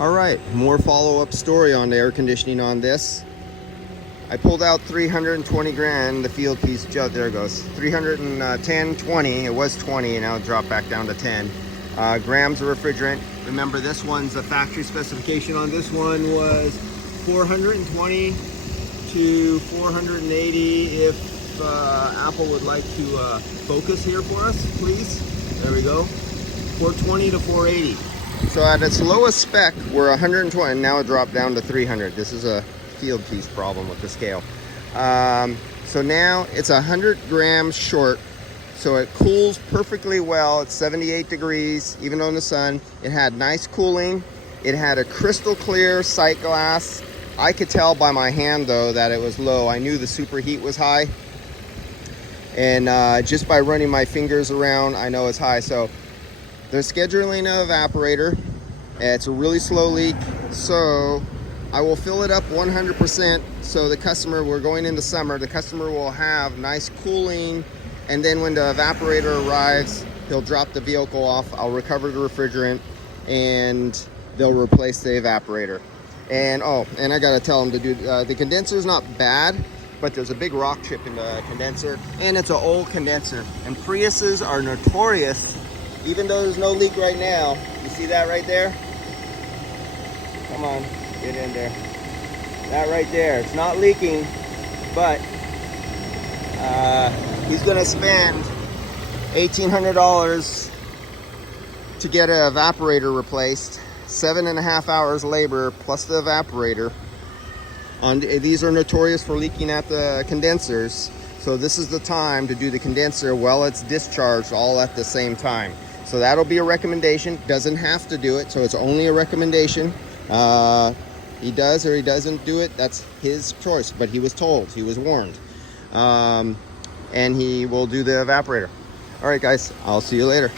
All right, more follow-up story on the air conditioning on this. I pulled out 320 grand, the field piece, there it goes, 310, 20, it was 20, and now it dropped back down to 10. Grams of refrigerant. Remember, this one's a factory specification on this one was 420 to 480. If Apple would like to focus here for us, please. There we go, 420 to 480. So at its lowest spec, we're 120, now it dropped down to 300. This is a field piece problem with the scale. So now it's 100 grams short, so it cools perfectly well. It's 78 degrees, even though in the sun. It had nice cooling. It had a crystal clear sight glass. I could tell by my hand though that it was low. I knew the superheat was high. And just by running my fingers around, I know it's high. So they're scheduling an evaporator. It's a really slow leak, so I will fill it up 100%. So the customer, we're going into summer, the customer will have nice cooling, and then when the evaporator arrives, he'll drop the vehicle off. I'll recover the refrigerant, and they'll replace the evaporator. And oh, and I gotta tell them to do the condenser's not bad, but there's a big rock chip in the condenser, and it's an old condenser. And Priuses are notorious. Even though there's no leak right now, you see that right there? Come on, get in there. That right there, it's not leaking, but he's gonna spend $1,800 to get an evaporator replaced. 7.5 hours labor plus the evaporator. These are notorious for leaking at the condensers. So this is the time to do the condenser while it's discharged all at the same time. So that'll be a recommendation. Doesn't have to do it, so it's only a recommendation. He does or he doesn't do it, that's his choice, but he was told, he was warned. And he will do the evaporator. All right, guys, I'll see you later.